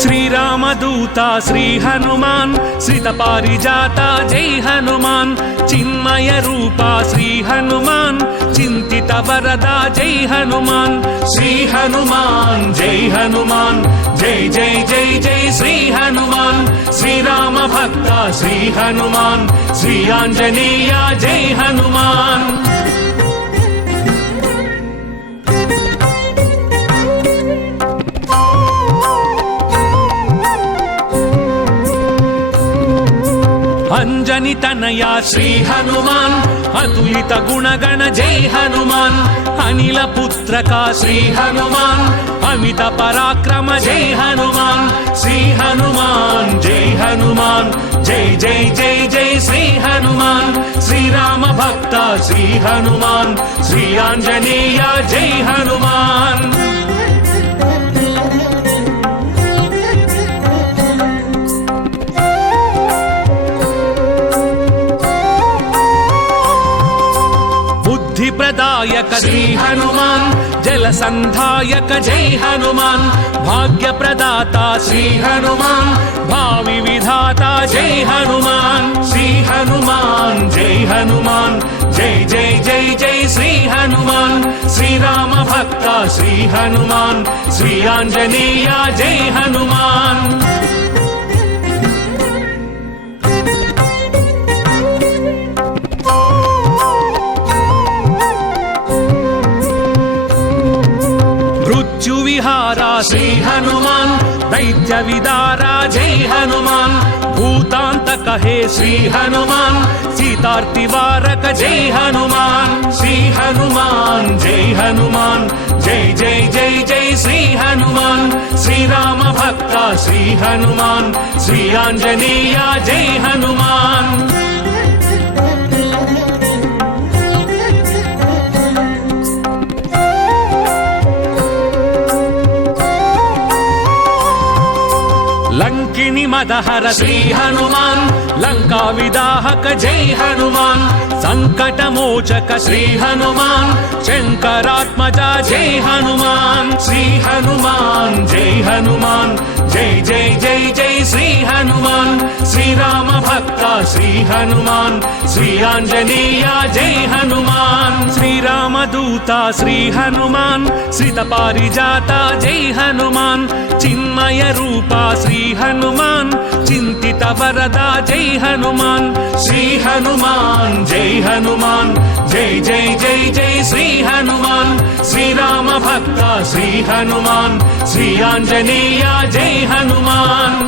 శ్రీరామదూత శ్రీ హనుమాన్ శ్రిత పారిజాత జై హనుమాన్ చిన్మయ రూప శ్రీ హనుమాన్ చింతిత వరద జై హనుమాన్ శ్రీ హనుమాన్ జై హనుమాన్ జై జై జై జై శ్రీ హనుమాన్ శ్రీరామ భక్త శ్రీ హనుమాన్ శ్రీ ఆంజనేయ జై హనుమాన్ అంజని తనయా శ్రీ హనుమాన్ అతులిత గుణగణ జై హనుమాన్ అనిల పుత్రక శ్రీ హనుమాన్ అమిత పరాక్రమ జై హనుమాన్ శ్రీ హనుమాన్ జై హనుమాన్ జై జై జై జై శ్రీ హనుమాన్ శ్రీరామ భక్త శ్రీ హనుమాన్ శ్రీ ఆంజనేయ జై హనుమాన్ ప్రదాయక శ్రీ హనుమాన్ జల సంధాయక జై హనుమాన్ భాగ్య ప్రదాత శ్రీ హనుమాన్ భావి విధాత జై హనుమాన్ శ్రీ హనుమాన్ జై హనుమాన్ జై జై జై జై శ్రీ హనుమాన్ శ్రీరామ భక్త శ్రీ హనుమాన్ శ్రీ ఆంజనేయ జై హనుమాన్ విహారా శ్రీ హనుమాన్ దైత్య విదారా జై హనుమాన్ భూతాంతక హే శ్రీ హనుమాన్ సీతార్తి వారక జై హనుమాన్ శ్రీ హనుమాన్ జై హనుమాన్ జై జై జై జై శ్రీ హనుమాన్ శ్రీరామ భక్త శ్రీ హనుమాన్ శ్రీ ఆంజనేయ జై హనుమాన్ లంకిని మదహర శ్రీ హనుమాన్ లంకా విదాహక జై హనుమాన్ సంకటమోచక శ్రీ హనుమాన్ శంకరాత్మజ జై హనుమాన్ శ్రీ హనుమాన్ జై హనుమాన్ జై జై జై జై శ్రీ హనుమాన్ శ్రీరామ భక్త శ్రీ హనుమాన్ శ్రీ ఆంజనేయ జై హనుమాన్ శ్రీరామదూత శ్రీ హనుమాన్ శ్రిత పారిజాత జై హనుమాన్ చిన్మయ రూప శ్రీ హనుమాన్ చింతిత వరద జై హనుమాన్ శ్రీ హనుమాన్ జై హనుమాన్ జై జై జై జై శ్రీ హనుమాన్ శ్రీరామ భక్త శ్రీ హనుమాన్ శ్రీ ఆంజనేయ జై హనుమాన్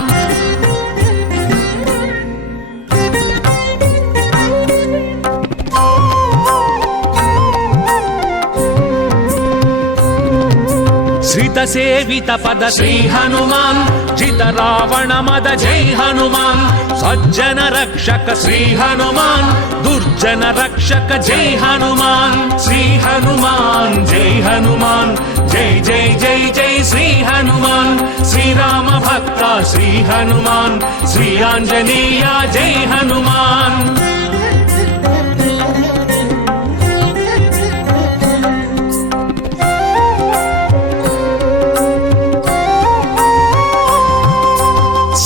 శ్రిత సేవిత పద శ్రీ హనుమాన్ జిత రావణ మద జై హనుమాన్ సజ్జన రక్షక శ్రీ హనుమాన్ దుర్జన రక్షక జై హనుమాన్ శ్రీ హనుమాన్ జై హనుమాన్ జై జై జై జై శ్రీ హనుమాన్ శ్రీరామ భక్త శ్రీ హనుమాన్ శ్రీ ఆంజనేయ జై హనుమాన్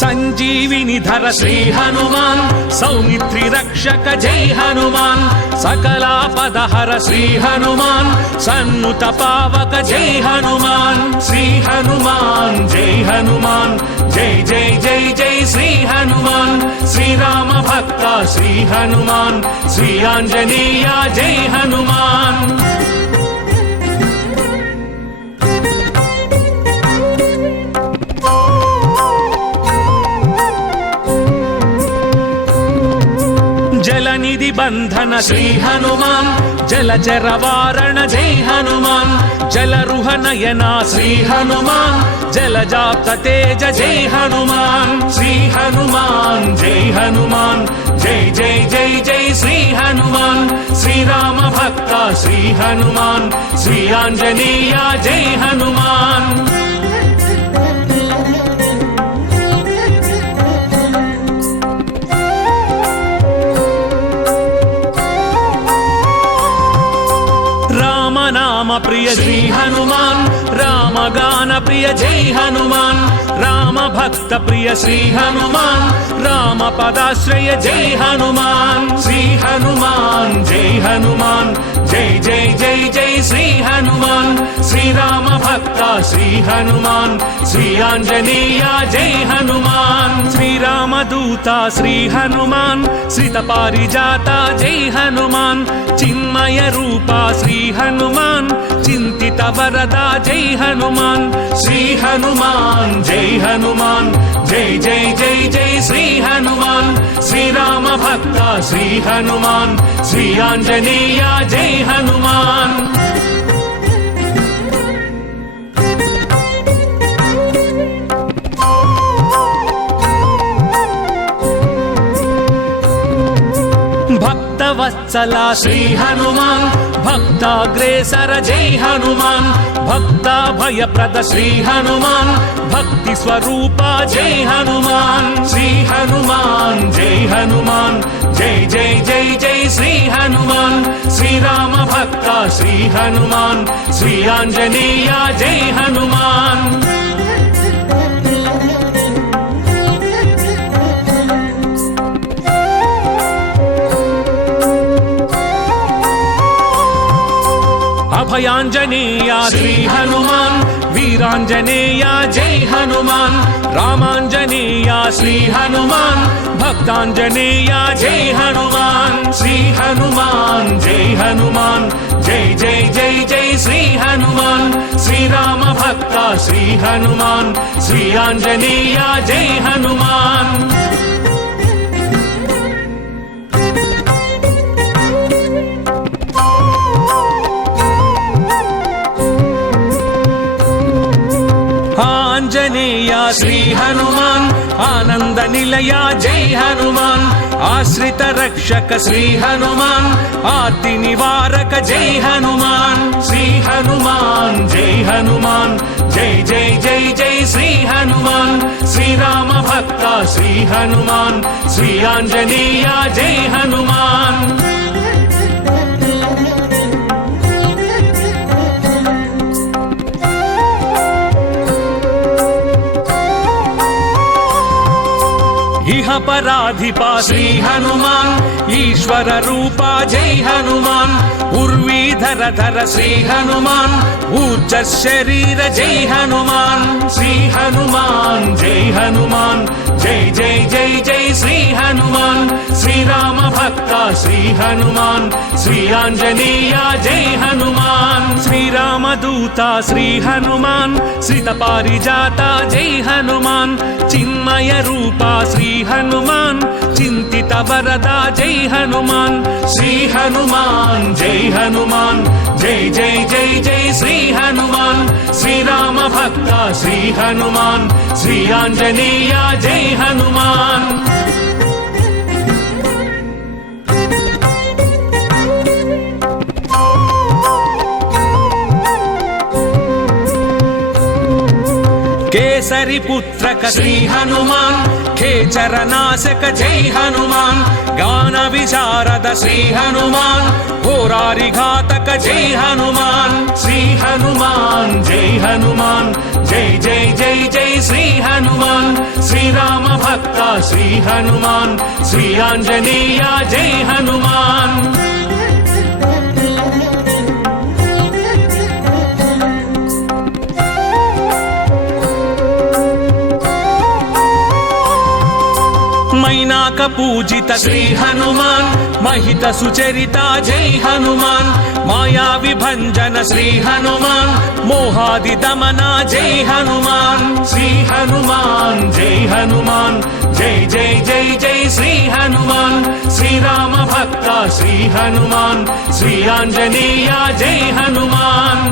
సంజీవిని ధర శ్రీ హనుమాన్ సౌమిత్రి రక్షక జై హనుమాన్ సకలాపదహర శ్రీ హనుమాన్ సన్నుత పావక జై హనుమాన్ శ్రీ హనుమాన్ జై హనుమాన్ జై జై జై జై శ్రీ హనుమాన్ శ్రీరామ భక్త శ్రీ హనుమాన్ శ్రీ ఆంజనేయ జై హనుమాన్ జలనిధి బంధన శ్రీ హనుమాన్ జలచర వారణ జై హనుమాన్ జలరుహ నయన శ్రీ హనుమాన్ జలజాప్త తేజ జై హనుమాన్ శ్రీ హనుమాన్ జై హనుమాన్ జై జై జై జై శ్రీ హనుమాన్ శ్రీరామ భక్త శ్రీ హనుమాన్ శ్రీ ఆంజనేయ జై హనుమాన్ రామ ప్రియ శ్రీ హనుమాన్ రామగాన ప్రియ జై హనుమాన్ రామ భక్త ప్రియ శ్రీ హనుమాన్ రామ పదాశ్రయ జై హనుమాన్ శ్రీ హనుమాన్ జై హనుమాన్ జై జై జై జై శ్రీ హనుమాన్ శ్రీరామ భక్త శ్రీ హనుమాన్ శ్రీ ఆంజనేయ జై హనుమాన్ శ్రీరామదూత శ్రీ హనుమాన్ శ్రిత పారిజాత జై హనుమాన్ చిన్మయ రూప శ్రీ హనుమాన్ చింతిత వరద జై హనుమాన్ శ్రీ హనుమాన్ జై హనుమాన్ జై జై జై జై శ్రీ హనుమాన్ శ్రీరామ భక్త శ్రీ హనుమాన్ శ్రీ ఆంజనేయ జై హనుమాన్ భక్తవత్సల శ్రీ హనుమాన్ భక్తాగ్రేసర జై హనుమాన్ భక్తాభయప్రద శ్రీ హనుమాన్ భక్తి స్వరూప జై హనుమాన్ శ్రీ హనుమాన్ జై హనుమాన్ జై జై జై జై శ్రీ హనుమాన్ శ్రీరామ భక్త శ్రీ హనుమాన్ శ్రీ ఆంజనేయ జై హనుమాన్ అభయాంజనేయ శ్రీ హనుమాన్ వీరాంజనేయ జై హనుమాన్ రామాంజనేయ శ్రీ హనుమాన్ భక్తాంజనేయ జై హనుమాన్ శ్రీ హనుమాన్ జై హనుమాన్ జై జై జై జై శ్రీ హనుమాన్ శ్రీరామ భక్త శ్రీ హనుమాన్ శ్రీ ఆంజనేయ జై హనుమాన్ ఆంజనేయ శ్రీ హనుమాన్ ఆనంద నిలయ జై హనుమాన్ ఆశ్రిత రక్షక శ్రీ హనుమాన్ ఆర్తి నివారక జై హనుమాన్ శ్రీ హనుమాన్ జై హనుమాన్ జై జై జై జై శ్రీ హనుమాన్ శ్రీరామ భక్త శ్రీ హనుమాన్ శ్రీ ఆంజనేయ జై హనుమాన్ ఇహ పరాధిప శ్రీ హనుమాన్ ఈశ్వర రూప జై హనుమాన్ ఉర్వీధర ధర శ్రీ హనుమాన్ ఊర్జ శరీర జై హనుమాన్ శ్రీ హనుమాన్ జై హనుమాన్ జై జై జై జై శ్రీ హనుమాన్ శ్రీరామ భక్త శ్రీ హనుమాన్ శ్రీ ఆంజనేయ జై హనుమాన్ శ్రీరామదూత శ్రీ హనుమాన్ శ్రిత పారిజాత జై హనుమాన్ చిన్మయ రూప శ్రీ హనుమాన్ చింతిత వరద జై హనుమాన్ శ్రీ హనుమాన్ జై హనుమాన్ జై జై జై జై శ్రీ హనుమాన్ శ్రీరామ భక్త శ్రీ హనుమాన్ శ్రీ ఆంజనేయ జై హనుమాన్ కేసరి పుత్రక శ్రీ హనుమాన్ ఖేచర నాశక జై హనుమాన్ గాన విశారద శ్రీ హనుమాన్ హోరారి ఘాతక జై హనుమాన్ శ్రీ హనుమాన్ జై హనుమాన్ జై జై జై జై శ్రీ హనుమాన్ శ్రీరామ భక్త శ్రీ హనుమాన్ శ్రీ ఆంజనేయ జై హనుమాన్ మైనాక పూజిత శ్రీ హనుమాన్ మహిత సుచరిత జై హనుమాన్ మాయా విభంజన శ్రీ హనుమాన్ మోహాది దమన జై హనుమాన్ శ్రీ హనుమాన్ జై హనుమాన్ జై జై జై జై శ్రీ హనుమాన్ శ్రీరామ భక్త శ్రీ హనుమాన్ శ్రీ ఆంజనేయ జై హనుమాన్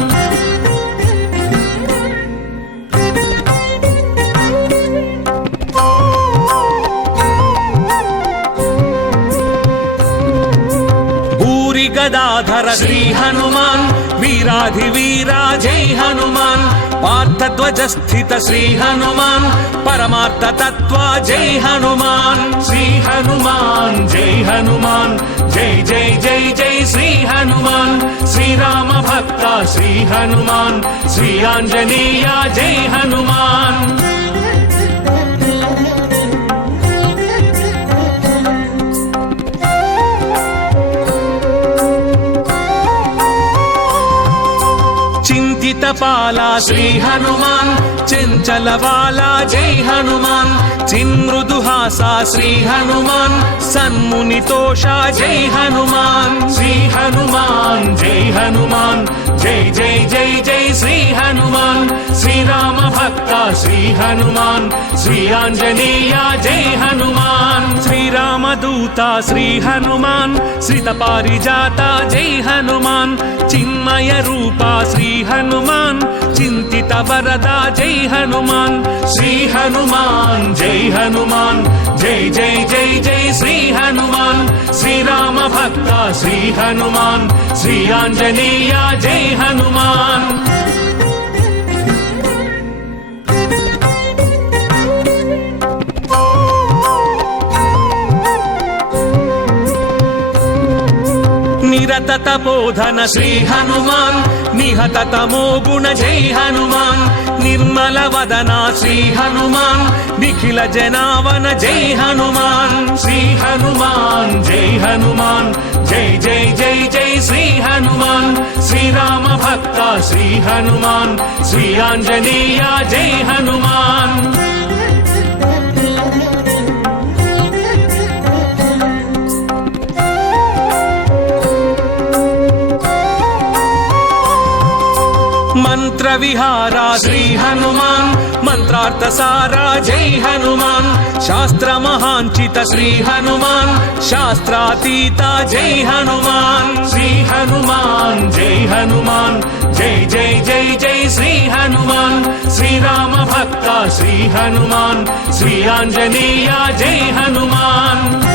गदाधर श्री हनुमान वीराधिवीरा जय हनुमान पार्थध्वज स्थित श्री हनुमान परमार्थ तत्व जय हनुमान श्री हनुमान जय हनुमान जय जय जय जय श्री हनुमान श्री राम भक्त श्री हनुमान श्री आंजनेय जय हनुमान चिंतितपाला श्री हनुमान चंचलवाला जय हनुमान चिन्मृदुहासा श्री हनुमान सन्मुनितोषा जय हनुमान श्री हनुमान जय हनुमान जय जय जय जय श्री हनुमान श्री राम भक्त श्री हनुमान श्री आंजनेय जय हनुमान श्री रामदूता श्री हनुमान श्रित पारिजाता जय हनुमान चिन्मय रूपा श्री हनुमान चिंतित वरदा जय हनुमान श्री हनुमान जय हनुमान जय जय जय जय श्री हनुमान श्री राम भक्त श्री हनुमान श्री आंजनेय जय हनुमान निरत तपोधन श्री हनुमान निहत तमो गुण जय हनुमान निर्मल वदना श्री हनुमान निखिल जनावन जय हनुमान श्री हनुमान जय हनुमान जय जय जय जय श्री हनुमान श्री राम भक्त श्री हनुमान श्री आंजनेय जय हनुमान मंत्र विहारा श्री हनुमान मंत्रार्थ सारा जय हनुमान शास्त्र महांचित श्री हनुमान शास्त्रातीता जय हनुमान श्री हनुमान जय हनुमान जय जय जय जय श्री हनुमान श्री राम भक्त श्री हनुमान श्री आंजनेय जय हनुमान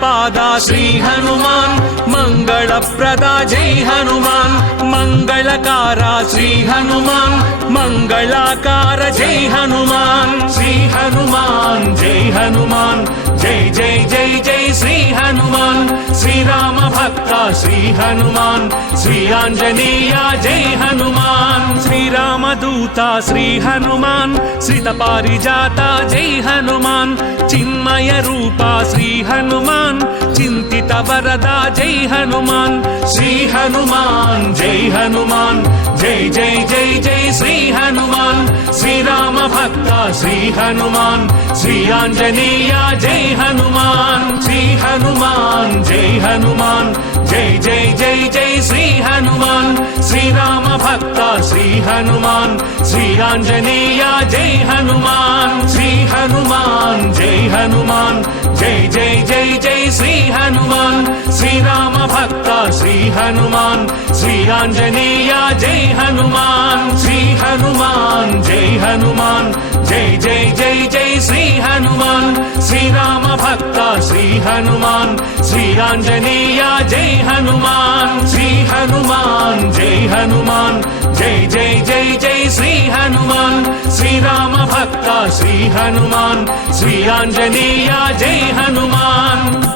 पादा श्री हनुमान मंगल प्रदा जय हनुमान मंगलकारा श्री हनुमान मंगलाकार जय हनुमान श्री हनुमान जय हनुमान जय जय जय जय श्री हनुमान श्री राम भक्त श्री हनुमान श्री आंजनेय जय हनुमान श्री रामदूता श्री हनुमान श्रित पारिजाता जय हनुमान चिन्मय रूपा श्री हनुमान चिंतित वरदा जय हनुमान श्री हनुमान जय हनुमान जय जय जय जय श्री हनुमान श्री राम भक्त श्री हनुमान श्री आंजनेय जय हनुमान श्री हनुमान जय हनुमान जय जय जय जय श्री हनुमान श्री राम भक्त श्री हनुमान श्री आंजनेय जय हनुमान श्री हनुमान जय हनुमान जय जय जय जय श्री हनुमान श्री राम भक्त श्री हनुमान श्री आंजनेय जय हनुमान श्री हनुमान जय हनुमान जय जय जय जय श्री हनुमान श्री राम भक्त श्री हनुमान श्री आंजनेय जय हनुमान श्री हनुमान जय हनुमान जय जय जय जय श्री हनुमान श्री राम भक्त श्री हनुमान श्री आंजनेय जय हनुमान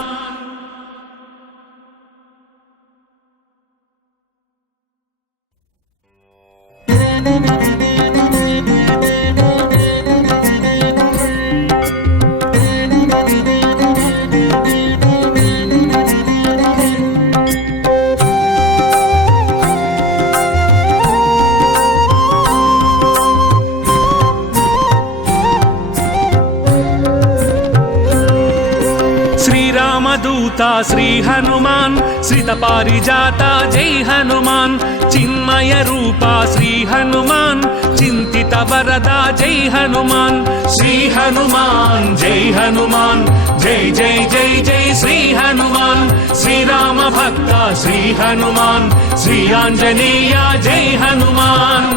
दूता श्री हनुमान श्रित पारिजाता जय हनुमान चिन्मय रूपा श्री हनुमान चिंतित वरदा जय हनुमान श्री हनुमान जय हनुमान जय जय जय जय श्री हनुमान श्री राम भक्त श्री हनुमान श्री आंजनेय जय हनुमान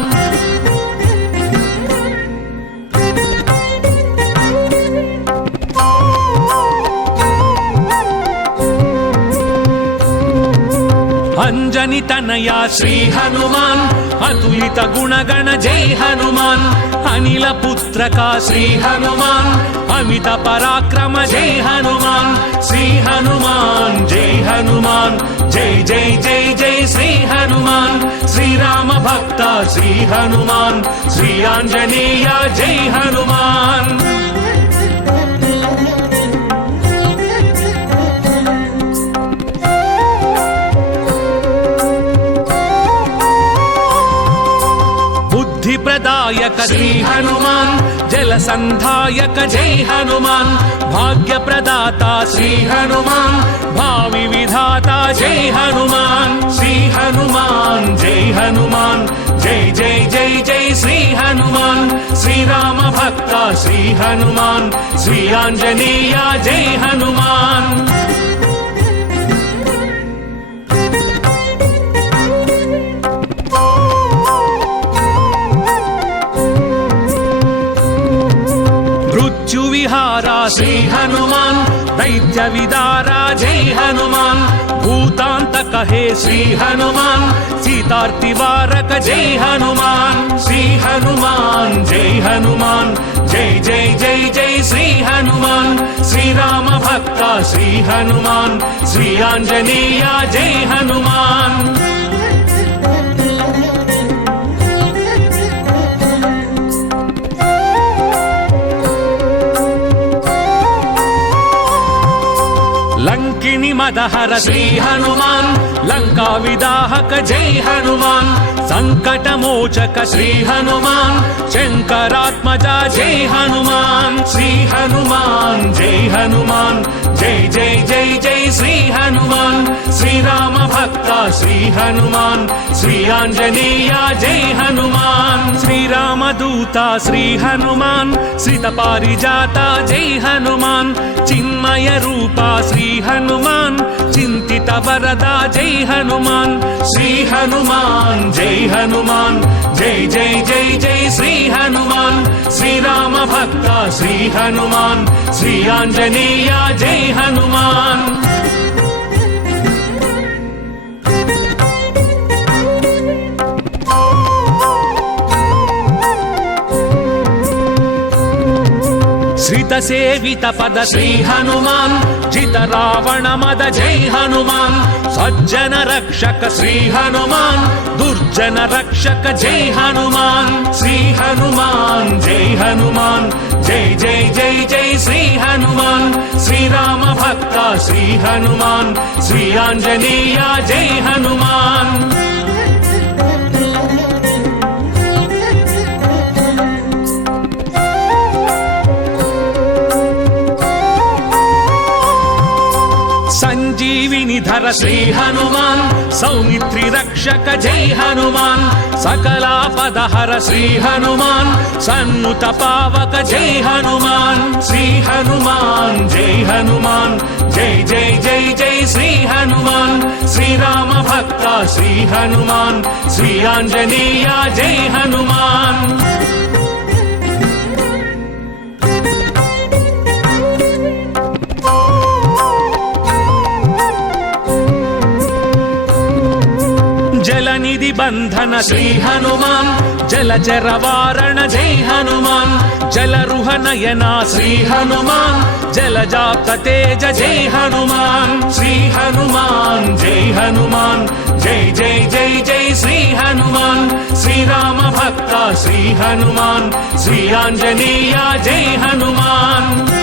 तनया श्री हनुमान् अतुलित गुणगण जय हनुमान् अनिल पुत्रका श्री हनुमान् अमित पराक्रम जय हनुमान् श्री हनुमान् जय हनुमान् जय जय जय जय श्री हनुमान् श्री राम भक्त श्री हनुमान् श्री आंजनेय जय हनुमान् प्रदायक श्री हनुमान् जल संधायक जय हनुमान् भाग्य प्रदाता श्री हनुमान् भावि विधाता जय हनुमान् श्री हनुमान् जय हनुमान् जय जय जय जय श्री हनुमान् श्री राम भक्त श्री हनुमान् श्री आंजनेय जय हनुमान् विहारा श्री हनुमान् दैत्य विदारा जय हनुमान् भूतांतक हे श्री हनुमान् सीतार्तिवारक जय हनुमान् श्री हनुमान् जय हनुमान् जय जय जय जय श्री हनुमान् श्री राम भक्त श्री हनुमान् श्री आंजनेय जय हनुमान् लंकिनी मदहर श्री हनुमान् लंका विदाहक जय हनुमान् संकट मोचक श्री हनुमान् शंकरात्मजा जय हनुमान् श्री हनुमान् जय हनुमान् जय जय जय जय श्री हनुमान् श्री राम भक्त श्री हनुमान् श्री आंजनेय जय हनुमान् श्री राम दूता श्री हनुमान् श्रित पारिजाता जय हनुमान् चिन्मय रूपा श्री हनुमान् चिंतित वरदा जय हनुमान् श्री हनुमान् जय हनुमान् जय जय जय जय श्री हनुमान् श्री राम भक्त श्री हनुमान् श्री आंजनेय जय हनुमान् श्रित सेवित पद श्री हनुमान् जित रावण मद जय हनुमान् सज्जन रक्षक श्री हनुमान् दुर्जन रक्षक जय हनुमान् श्री हनुमान् जय हनुमान् जय जय जय जय श्री हनुमान् श्री राम भक्त श्री हनुमान् श्री आंजनेय जय हनुमान् संजीविनी धर श्री हनुमान् सौमित्री रक्षक जय हनुमान् सकलापदहर श्री हनुमान् सन्नुत पावक जय हनुमान् श्री हनुमान् जय हनुमान् जय जय जय जय श्री हनुमान् श्री राम भक्त श्री हनुमान् श्री आंजनेय जय हनुमान् जलनिधि बंधन श्री हनुमान् जलचर वारण जय हनुमान् जलरुह नयना श्री हनुमान् जलजात तेज जय हनुमान् श्री हनुमान् जय हनुमान् जय जय जय जय श्री हनुमान् श्री राम भक्त श्री हनुमान् श्री आंजनेय जय हनुमान्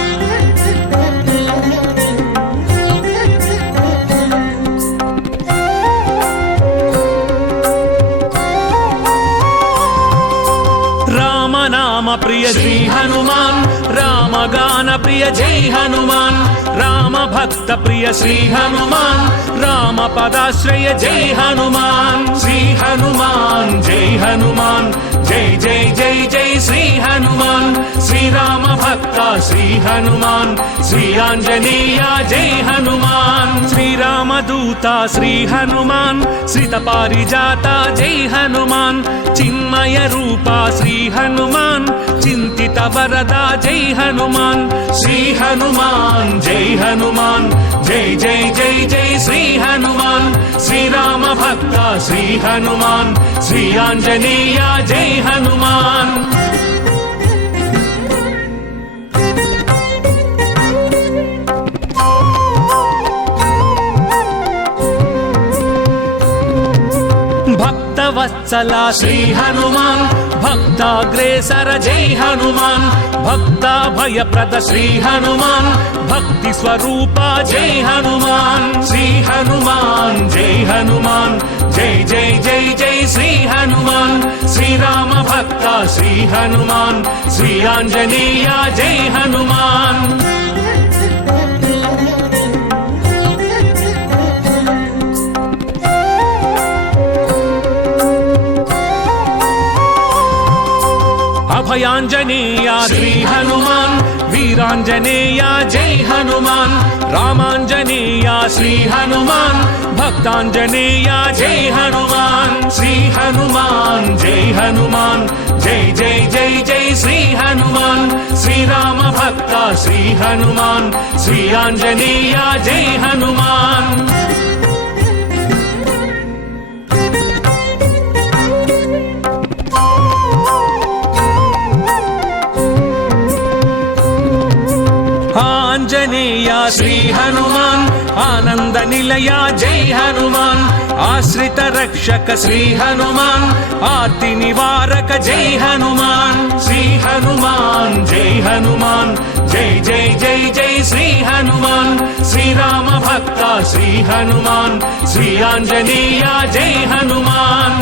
प्रिय श्री हनुमान् राम गान प्रिय जय हनुमान् राम भक्त प्रिय श्री हनुमान् राम पदाश्रय जय हनुमान् श्री हनुमान् जय हनुमान् जय जय जय जय श्री हनुमान् श्री శ్రీరామ భక్త శ్రీ హనుమాన్ శ్రీ ఆంజనేయ జై హనుమాన్ శ్రీరామ దూత శ్రీ హనుమాన్ శ్రిత పారిజాత జై హనుమాన్ చిన్మయ రూప శ్రీ హనుమాన్ చింతిత వరద జై హనుమాన్ శ్రీ హనుమాన్ జై హనుమాన్ జై జై జై జై శ్రీ హనుమాన్ శ్రీరామ భక్త శ్రీ హనుమాన్ శ్రీ ఆంజనేయ జై హనుమాన్ భక్తవత్సల శ్రీ హనుమాన్ భక్తాగ్రేసర జై హనుమాన్ భక్తాభయప్రద శ్రీ హనుమాన్ భక్తి స్వరూప జై హనుమాన్ శ్రీ హనుమాన్ జై హనుమాన్ జై జై జై జై శ్రీ హనుమాన్ శ్రీరామ భక్త శ్రీ హనుమాన్ శ్రీ ఆంజనేయ జై హనుమాన్ అభయాంజనేయ శ్రీ హనుమాన్ వీరాంజనేయ జై హనుమాన్ రామాంజనేయ శ్రీ హనుమాన్ భక్తాంజనేయ జై హనుమాన్ శ్రీ హనుమాన్ జై హనుమాన్ జై జై జై జై శ్రీ హనుమాన్ శ్రీరామ భక్త శ్రీ హనుమాన్ శ్రీ ఆంజనేయ జై హనుమాన్ ఆంజనేయ శ్రీ హనుమాన్ ఆనంద నిలయ జై హనుమాన్ ఆశ్రిత రక్షక శ్రీ హనుమాన్ ఆర్తి నివారక జై హనుమాన్ శ్రీ హనుమాన్ జై హనుమాన్ జై జై జై జై శ్రీ హనుమాన్ శ్రీరామ భక్త శ్రీ హనుమాన్ శ్రీ ఆంజనేయ జై హనుమాన్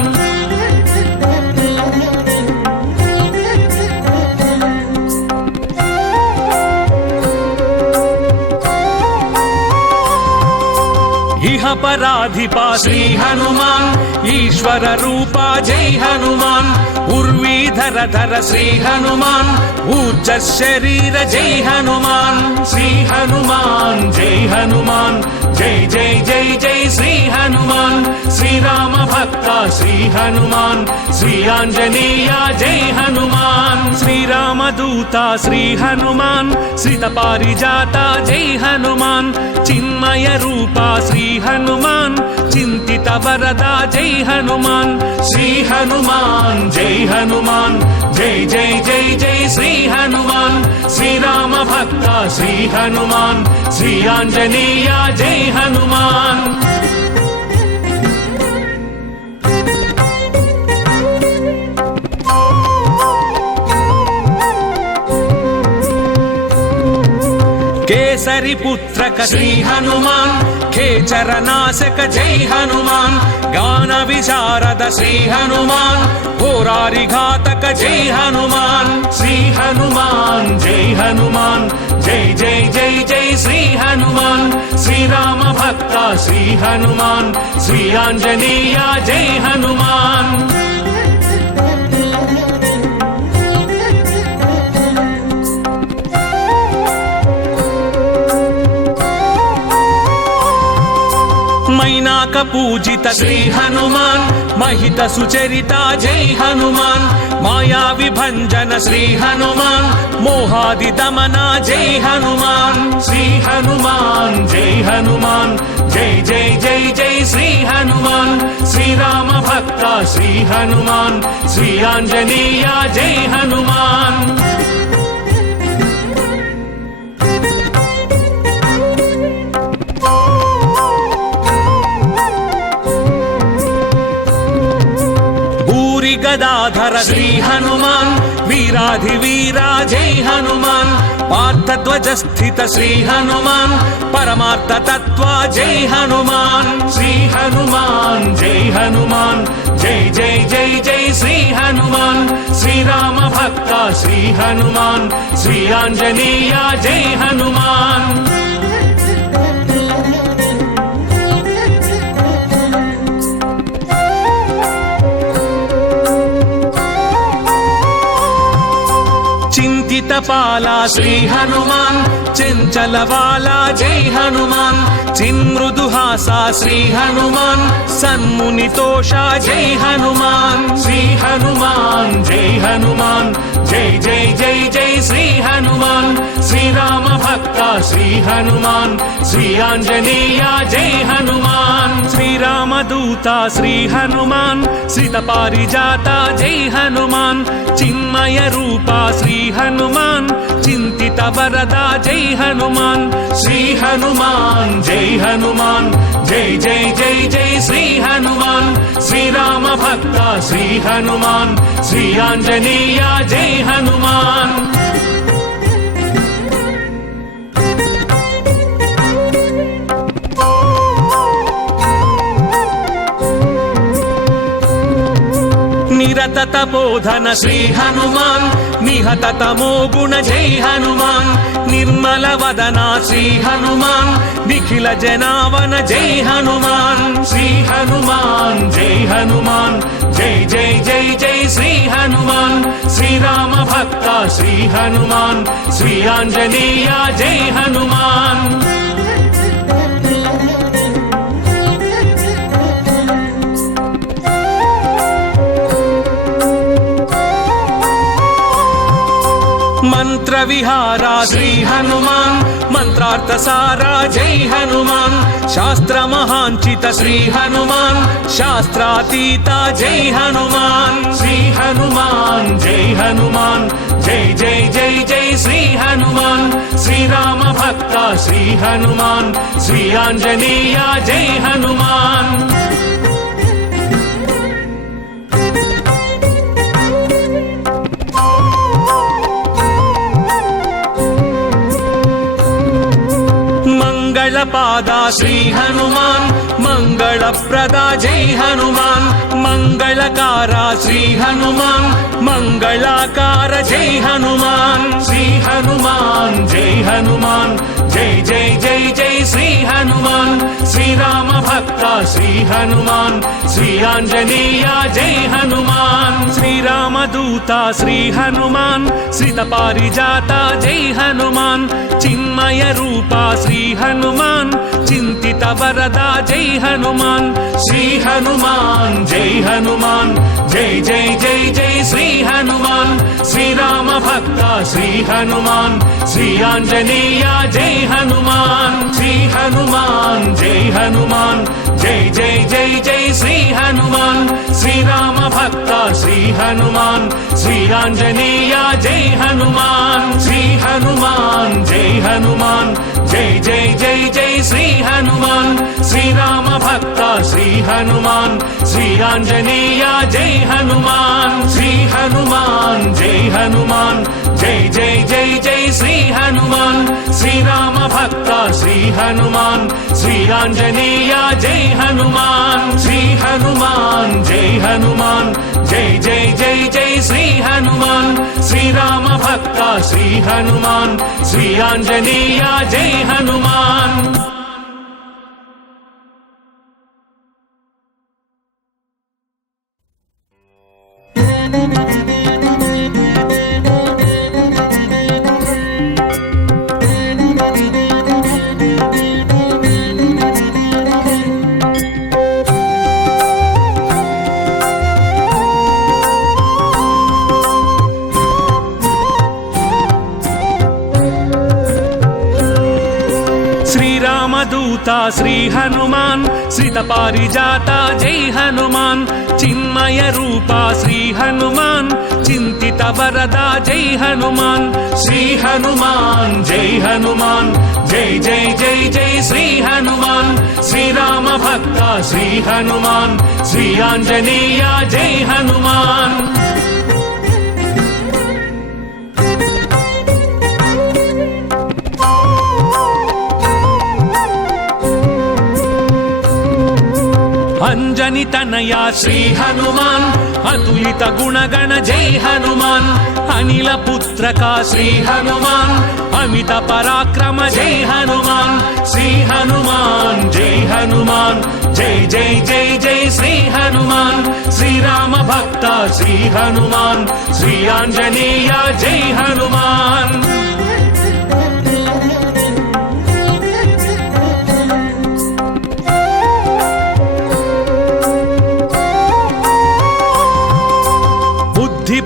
ఇహ పరాధిపా శ్రీ హనుమాన్ ఈశ్వర రూపా జై హనుమాన్ ఉర్వీధర ధర శ్రీ హనుమాన్ ఊర్జ శరీర జై హనుమాన్ శ్రీ హనుమాన్ జై హనుమాన్ జై జై జై జై శ్రీ హనుమాన్ శ్రీరామ భక్త శ్రీ హనుమాన్ శ్రీ ఆంజనేయ జై హనుమాన్ శ్రీరామ దూత శ్రీ హనుమాన్ శ్రిత పారిజాత జై హనుమాన్ చిన్మయ రూప శ్రీ హనుమాన్ చింతిత వరద జై హనుమాన్ శ్రీ హనుమాన్ జై హనుమాన్ జై జై జై జై శ్రీ హనుమాన్ శ్రీరామ భక్త శ్రీ హనుమాన్ శ్రీ ఆంజనేయ జై హనుమాన్ కేసరి పుత్రక శ్రీ హనుమాన్ ఖేచర నాశక జై హనుమాన్ గాన విశారద శ్రీ హనుమాన్ హోరారి ఘాతక జై హనుమాన్ శ్రీ హనుమాన్ జై హనుమాన్ జై జై జై జై శ్రీ హనుమాన్ శ్రీరామ భక్త శ్రీ హనుమాన్ శ్రీ ఆంజనేయ జై హనుమాన్ మైనాక పూజిత శ్రీ హనుమాన్ మహిత సుచరిత జై హనుమాన్ మాయా విభంజన శ్రీ హనుమాన్ మోహాది దమన జై హనుమాన్ శ్రీ హనుమాన్ జై హనుమాన్ జై జై జై జై శ్రీ హనుమాన్ శ్రీరామ భక్త శ్రీ హనుమాన్ శ్రీ ఆంజనేయ జై హనుమాన్ గదాధర శ్రీ హనుమాన్ వీరాధి వీరా జై హనుమాన్ పార్థధ్వజ స్థిత శ్రీ హనుమాన్ పరమార్థ తత్వ జై హనుమాన్ శ్రీ హనుమాన్ జై హనుమాన్ జై జై జై జై శ్రీ హనుమాన్ శ్రీరామ భక్త శ్రీ హనుమాన్ శ్రీ ఆంజనేయ జై హనుమాన్ చింతితపాల శ్రీ హనుమాన్ చెంచలవాల జై హనుమాన్ చిన్మృదుహాస శ్రీ హనుమాన్ సన్మునితోష జై హనుమాన్ శ్రీ హనుమాన్ జై హనుమాన్ జై జై జై జై శ్రీ హనుమాన్ శ్రీరామ భక్త శ్రీ హనుమాన్ శ్రీ ఆంజనేయ జై హనుమాన్ శ్రీరామదూత శ్రీ హనుమాన్ శ్రీత పారిజాత జై హనుమాన్ చిన్మయ రూప శ్రీ హనుమాన్ చింతిత వరద జై హనుమాన్ శ్రీ హనుమాన్ జై హనుమాన్ జై జై జై జై శ్రీ హనుమాన్ శ్రీరామ భక్త శ్రీ హనుమాన్ శ్రీ ఆంజనేయ జై హనుమాన్ నిరత తపోధన శ్రీ హనుమాన్ నిహత తమో గుణ జై హనుమాన్ నిర్మల వదన శ్రీ హనుమాన్ నిఖిల జనావన జై హనుమాన్ శ్రీ హనుమాన్ జై హనుమాన్ జై జై జై జై శ్రీ హనుమాన్ శ్రీరామ భక్త శ్రీ హనుమాన్ శ్రీ ఆంజనేయ జై హనుమాన్ మంత్ర విహారా శ్రీ హనుమాన్ మంత్రార్థ సారా జై హనుమాన్ శాస్త్ర మహాంచిత శ్రీ హనుమాన్ శాస్త్రాతీత జై హనుమాన్ శ్రీ హనుమాన్ జై హనుమాన్ జై జై జై జై శ్రీ హనుమాన్ శ్రీరామ భక్త శ్రీ హనుమాన్ శ్రీ ఆంజనేయ జై హనుమాన్ మంగళపాద శ్రీ హనుమాన్ మంగళప్రద జై హనుమాన్ మంగళకార శ్రీ హనుమాన్ మంగళాకార జై హనుమాన్ శ్రీ హనుమాన్ జై హనుమాన్ జై జై జై జై శ్రీ హనుమాన్ శ్రీరామ భక్త శ్రీ హనుమాన్ శ్రీ ఆంజనేయ జై హనుమాన్ శ్రీరామదూత శ్రీ హనుమాన్ శ్రీత పారిజాత జై హనుమాన్ చిన్మయ రూప శ్రీ హనుమాన్ చింతిత వరద జై హనుమాన్ శ్రీ హనుమాన్ జై హనుమాన్ జై జై జై జై శ్రీ హనుమాన్ శ్రీరామ భక్త శ్రీ హనుమాన్ శ్రీ ఆంజనేయ జై హనుమాన్ శ్రీ హనుమాన్ జై హనుమాన్ జై జై జై జై శ్రీ హనుమాన్ శ్రీరామ భక్త శ్రీ హనుమాన్ శ్రీ ఆంజనేయ జై హనుమాన్ శ్రీ హనుమాన్ జై హనుమాన్ జై జై జై జై శ్రీ హనుమాన్ శ్రీరామ భక్త శ్రీ హనుమాన్ శ్రీ ఆంజనేయ జై హనుమాన్ శ్రీ హనుమాన్ జై హనుమాన్ జై జై జై జై శ్రీ హనుమాన్ శ్రీరామ భక్త శ్రీ హనుమాన్ శ్రీ ఆంజనేయ జై హనుమాన్ శ్రీ హనుమాన్ జై హనుమాన్ జై జై జై జై శ్రీ హనుమాన్ శ్రీరామ భక్త శ్రీ హనుమాన్ శ్రీ ఆంజనేయ జై హనుమాన్ శ్రీరామదూత శ్రీ హనుమాన్ శ్రీత పారిజాత జై హనుమాన్ చిన్మయ రూప శ్రీ హనుమాన్ చింతిత వరద జై హనుమాన్ శ్రీ హనుమాన్ జై హనుమాన్ జై జై జై జై శ్రీ హనుమాన్ శ్రీరామ భక్త శ్రీ హనుమాన్ శ్రీ ఆంజనేయ జై హనుమాన్ అంజని తనయ శ్రీ హనుమాన్ अतुलित गुणगण जय हनुमान अनिल पुत्रका श्री हनुमान अमित पराक्रम जय हनुमान श्री हनुमान जय हनुमान जय जय जय जय श्री हनुमान श्री राम भक्त श्री हनुमान श्री आंजनेय जय हनुमान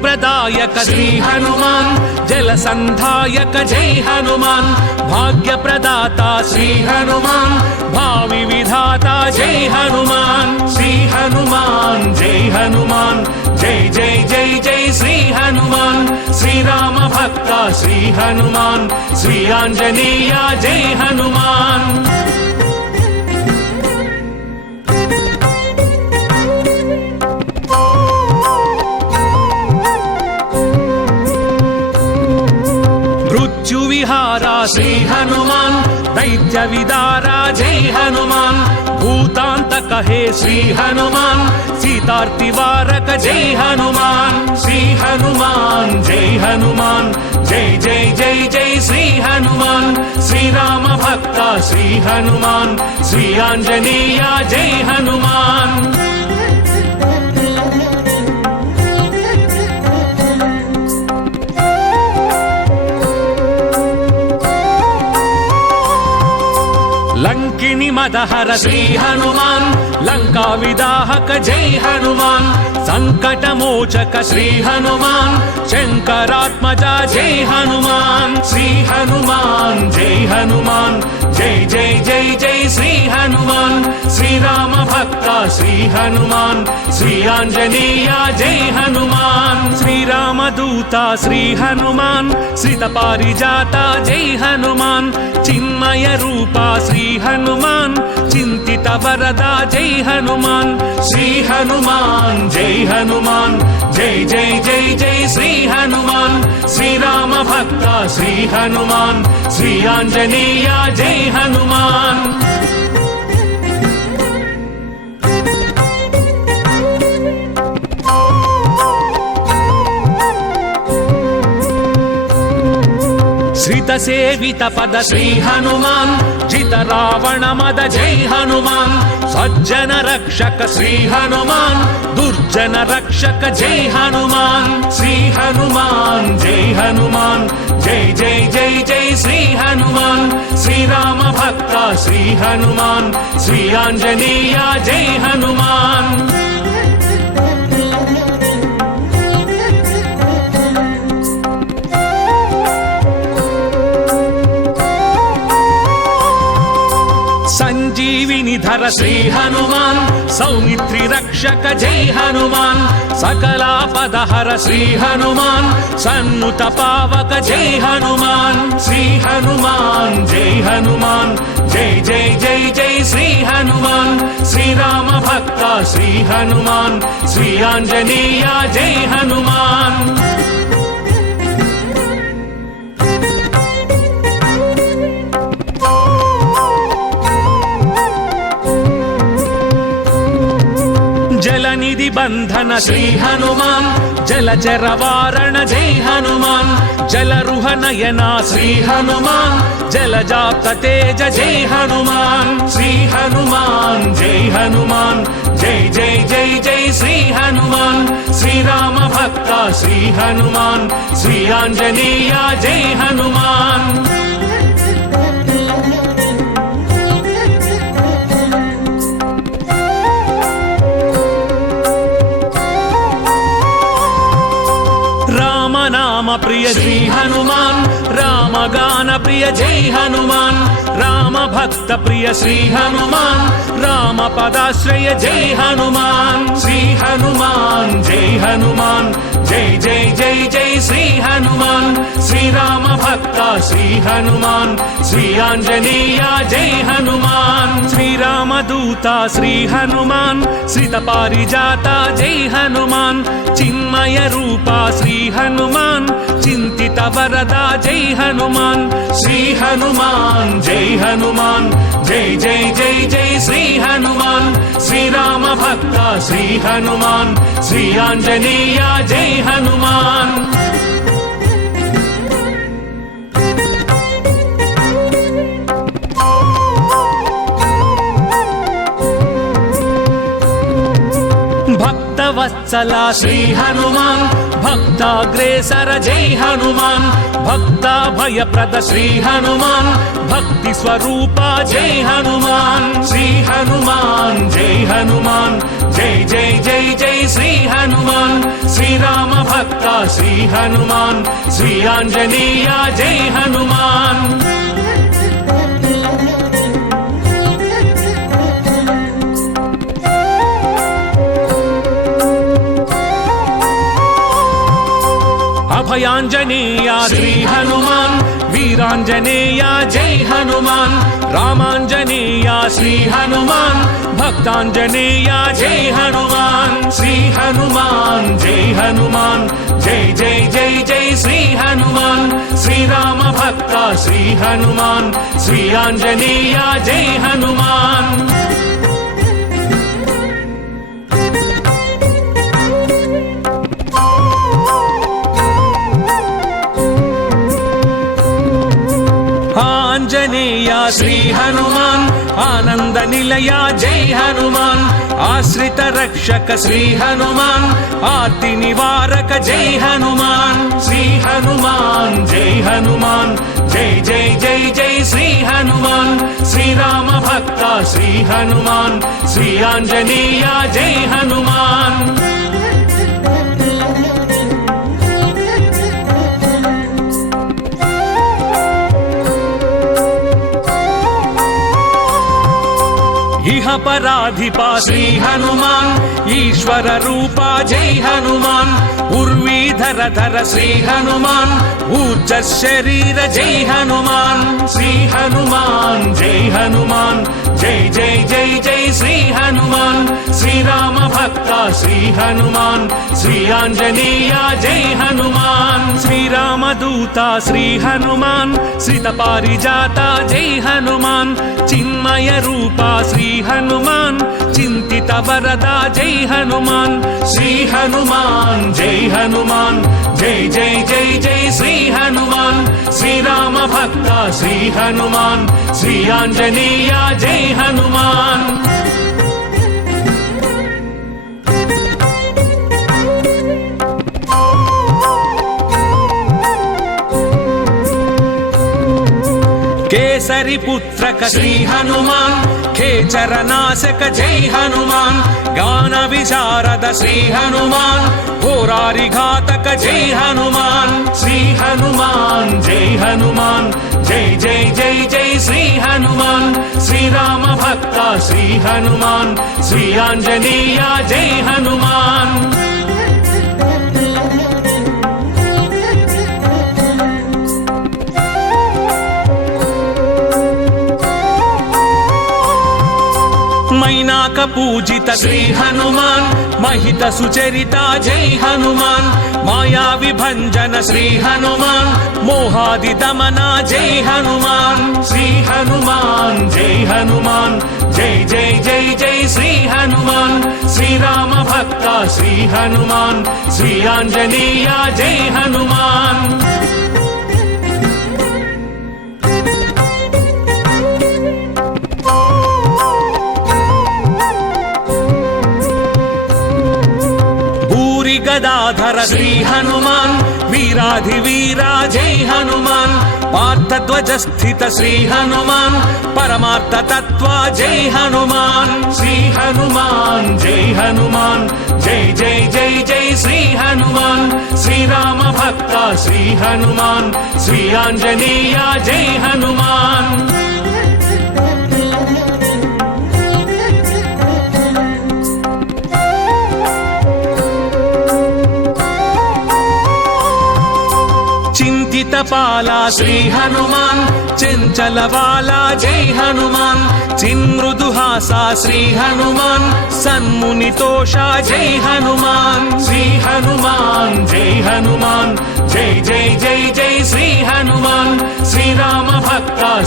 प्रदायक श्री हनुमान जल संधायक जय हनुमान भाग्य प्रदाता श्री हनुमान भावि विधाता जय हनुमान श्री हनुमान जय हनुमान जय जय जय जय श्री हनुमान श्री राम भक्त श्री हनुमान श्री आंजनेय जय हनुमान विहारा श्री हनुमान दैत्य विदारा जय हनुमान भूतांतक हे श्री हनुमान सीतार्तिवारक जय हनुमान श्री हनुमान जय हनुमान जय जय जय जय श्री हनुमान श्री राम भक्त श्री हनुमान श्री आंजनेय जय हनुमान लंकिनी मदहर श्री हनुमान लंका विदाहक जय हनुमान संकट मोचक श्री हनुमान शंकरात्मजा जय हनुमान श्री हनुमान जय हनुमान जय जय जय जय श्री हनुमान श्री राम भक्त श्री हनुमान श्री आंजनेय जय हनुमान श्री राम दूता श्री हनुमान श्रित पारिजाता जय हनुमान चिन्मय रूपा श्री हनुमान चिंतित वरदा जय हनुमान श्री हनुमान जय हनुमान जय जय जय जय श्री हनुमान श्री राम भक्त श्री हनुमान श्री आंजनेय जय हनुमान श्रित सेवित पद श्री हनुमान जित रावण मद जय हनुमान सज्जन रक्षक श्री हनुमान दुर्जन रक्षक जय हनुमान श्री हनुमान जय हनुमान जय जय जय जय श्री हनुमान श्री राम भक्त श्री हनुमान श्री आंजनेय जय हनुमान संजीविनी धर श्री हनुमान सौमित्री रक्षक जय हनुमान सकलापदहर श्री हनुमान सन्नुत पावक जय हनुमान श्री हनुमान जय हनुमान जय जय जय जय श्री हनुमान श्री राम भक्त श्री हनुमान श्री आंजनेय जय हनुमान जलनिधि बंधन श्री हनुमान जलचर वारण जय हनुमान जलरुह नयना श्री हनुमान जलजात तेज जय हनुमान श्री हनुमान जय हनुमान जय जय जय जय श्री हनुमान श्री राम भक्त श्री हनुमान श्री आंजनेय जय हनुमान नाम प्रिय श्री हनुमान राम गान प्रिय जय हनुमान राम भक्त प्रिय श्री हनुमान राम पदाश्रय जय हनुमान श्री हनुमान जय हनुमान जय जय जय जय श्री हनुमान श्री राम भक्त श्री हनुमान श्री आंजनेय जय हनुमान श्री राम दूता श्री हनुमान श्रित पारिजाता जय हनुमान चिन्मय रूपा श्री हनुमान చింతిత వరదా జై హనుమాన్ శ్రీ హనుమాన్ జై హనుమాన్ జై జై జై జై శ్రీ హనుమాన్ శ్రీరామ భక్త శ్రీ హనుమాన్ శ్రీ ఆంజనేయ జై హనుమాన్ భక్తవత్సల శ్రీ హనుమాన్ భక్తాగ్రేసర జై హనుమాన్ భక్తాభయప్రద శ్రీ హనుమాన్ భక్తి స్వరూప జై హనుమాన్ శ్రీ హనుమాన్ జై హనుమాన్ జై జై జై జై శ్రీ హనుమాన్ శ్రీరామ భక్త శ్రీ హనుమాన్ శ్రీ ఆంజనేయ జై హనుమాన్ అభయాంజనేయ శ్రీ హనుమాన్ వీరాంజనేయ జై హనుమాన్ రామాంజనేయ శ్రీ హనుమాన్ భక్తాంజనేయ జై హనుమాన్ శ్రీ హనుమాన్ జై హనుమాన్ జై జై జై జై శ్రీ హనుమాన్ శ్రీరామ భక్త శ్రీ హనుమాన్ శ్రీ ఆంజనేయ జై హనుమాన్ ఆంజనేయ శ్రీ హనుమాన్ ఆనంద నిలయ జై హనుమాన్ ఆశ్రిత రక్షక శ్రీ హనుమాన్ ఆర్తి నివారక జై హనుమాన్ శ్రీ హనుమాన్ జై హనుమాన్ జై జై జై జై శ్రీ హనుమాన్ శ్రీరామ భక్త శ్రీ హనుమాన్ శ్రీ ఆంజనేయ జై హనుమాన్ ఇహ పరాధిపా శ్రీ హనుమాన్ ఈశ్వర రూపా జై హనుమాన్ ఉర్వీధర ధర శ్రీ హనుమాన్ ఊర్జ శరీర జై హనుమాన్ శ్రీ హనుమాన్ జై హనుమాన్ జై జై జై జై శ్రీ హనుమాన్ శ్రీరామ భక్త శ్రీ హనుమాన్ శ్రీ ఆంజనేయ జై హనుమాన్ శ్రీరామదూత శ్రీ హనుమాన్ శ్రిత పారిజాత జై హనుమాన్ చిన్మయ రూపా శ్రీ హనుమాన్ చింతిత వరదా జై హనుమాన్ శ్రీ హనుమాన్ జై హనుమాన్ జై జై జై జై శ్రీ హనుమాన్ శ్రీరామ భక్త శ్రీ హనుమాన్ శ్రీ ఆంజనేయ జై హనుమాన్ కేసరి పుత్రక శ్రీ హనుమాన్ ఖేచర నాశక జై హనుమాన్ గాన విశారద శ్రీ హనుమాన్ హోరారి ఘాతక జై హనుమాన్ శ్రీ హనుమాన్ జై హనుమాన్ జై జై జై జై శ్రీ హనుమాన్ శ్రీరామ భక్త శ్రీ హనుమాన్ శ్రీ ఆంజనేయ జై హనుమాన్ మైనాక పూజిత శ్రీ హనుమాన్ మహిత సుచరిత జై హనుమాన్ మాయా విభంజన శ్రీ హనుమాన్ మోహాది దమన జై హనుమాన్ శ్రీ హనుమాన్ జై హనుమాన్ జై జై జై జై శ్రీ హనుమాన్ శ్రీరామ భక్త శ్రీ హనుమాన్ శ్రీ ఆంజనేయ జై హనుమాన్ గదాధర శ్రీ హనుమాన్ వీరాధి వీరా జై హనుమాన్ పార్థధ్వజ స్థిత శ్రీ హనుమాన్ పరమార్థ తత్వ జై హనుమాన్ శ్రీ హనుమాన్ జై హనుమాన్ జై జై జై జై శ్రీ హనుమాన్ శ్రీరామ భక్త శ్రీ హనుమాన్ శ్రీ ఆంజనేయ జై హనుమాన్ చింతితపాలా శ్రీ హనుమాన్ చెంచలవాలా జై హనుమాన్ చిన్మృదుహాసా శ్రీ హనుమాన్ సన్మునితోషా జై హనుమాన్ శ్రీ హనుమాన్ జై హనుమాన్ జై జై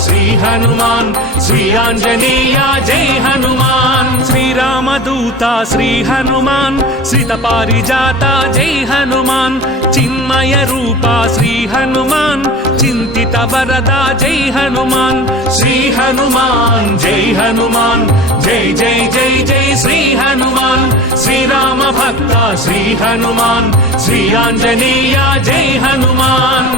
శ్రీ హనుమాన్ శ్రీ ఆంజనేయ జై హనుమాన్ శ్రీరామదూత శ్రీ హనుమాన్ శ్రిత పారిజాత జై హనుమాన్ చిన్మయ రూప శ్రీ హనుమాన్ చింతిత వరద జై హనుమాన్ శ్రీ హనుమాన్ జై హనుమాన్ జై జై జై జై శ్రీ హనుమాన్ శ్రీరామ భక్త శ్రీ హనుమాన్ శ్రీ ఆంజనేయ జై హనుమాన్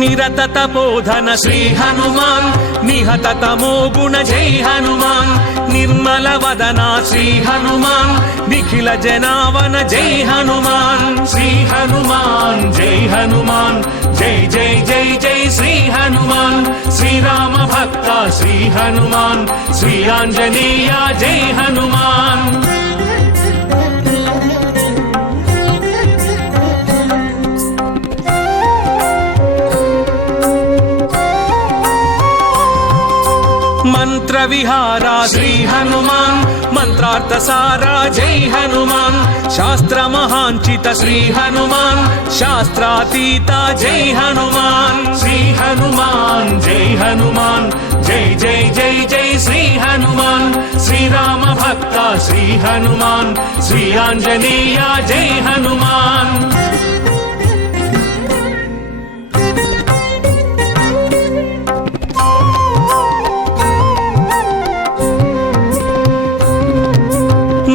నిరత తపోధన శ్రీ హనుమాన్ నిహత తమో గుణ జై హనుమాన్ నిర్మల వదన శ్రీ హనుమాన్ నిఖిల జనావన జై హనుమాన్ శ్రీ హనుమాన్ జై హనుమాన్ జై జై జై జై శ్రీ హనుమాన్ శ్రీరామ భక్త శ్రీ హనుమాన్ శ్రీ ఆంజనేయ జై హనుమాన్ మంత్ర విహారా శ్రీ హనుమాన్ మంత్రార్థ సారా జై హనుమాన్ శాస్త్ర మహాంచిత శ్రీ హనుమాన్ శాస్త్రాతీత జై హనుమాన్ శ్రీ హనుమాన్ జై హనుమాన్ జై జై జై జై శ్రీ హనుమాన్ శ్రీరామ భక్త శ్రీ హనుమాన్ శ్రీ ఆంజనేయ జై హనుమాన్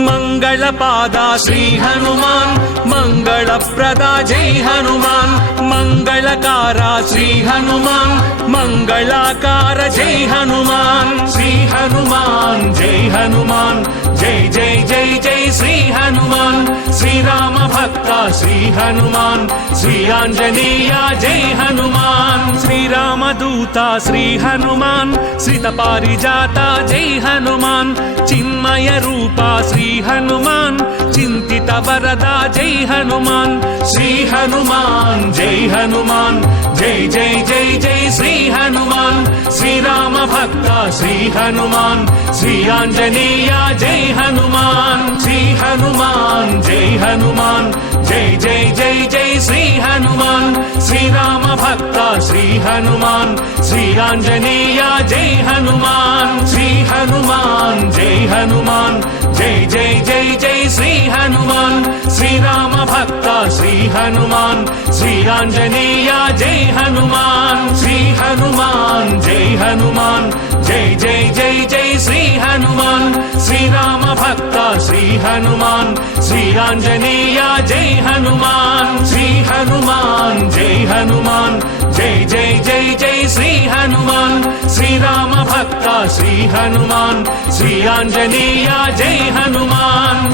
మంగళపాద శ్రీ హనుమాన్ మంగళప్రద జై హనుమాన్ మంగళకార శ్రీ హనుమాన్ మంగళాకార జై హనుమాన్ శ్రీ హనుమాన్ జై హనుమాన్ జై జై జై జై శ్రీ హనుమాన్ శ్రీరామ భక్త శ్రీ హనుమాన్ శ్రీ ఆంజనేయ జై హనుమాన్ శ్రీరామదూత శ్రీ హనుమాన్ శ్రిత పారిజాత జై హనుమాన్ చిన్మయ రూప శ్రీ హనుమాన్ చింతిత వరద జై హనుమాన్ శ్రీ హనుమాన్ జై హనుమాన్ జై జై జై జై శ్రీ హనుమాన్ శ్రీరామ భక్త శ్రీ హనుమాన్ శ్రీ ఆంజనేయ జై హనుమాన్ శ్రీ హనుమాన్ జై హనుమాన్ జై జై జై జై శ్రీ హనుమాన్ శ్రీరామ భక్త శ్రీ హనుమాన్ శ్రీ ఆంజనేయ జై హనుమాన్ శ్రీ హనుమాన్ జై హనుమాన్ జై జై జై జై శ్రీ హనుమాన్ శ్రీరామ భక్త శ్రీ హనుమాన్ శ్రీ ఆంజనేయ జై హనుమాన్ శ్రీ హనుమాన్ జై హనుమాన్ జై జై జై జై శ్రీ హనుమాన్ శ్రీరామ భక్త శ్రీ హనుమాన్ శ్రీ ఆంజనేయ జై హనుమాన్ శ్రీ హనుమాన్ జై హనుమాన్ జై జై జై జై శ్రీ హనుమాన్ శ్రీరామ భక్త శ్రీ హనుమాన్ శ్రీ ఆంజనేయ జై హనుమాన్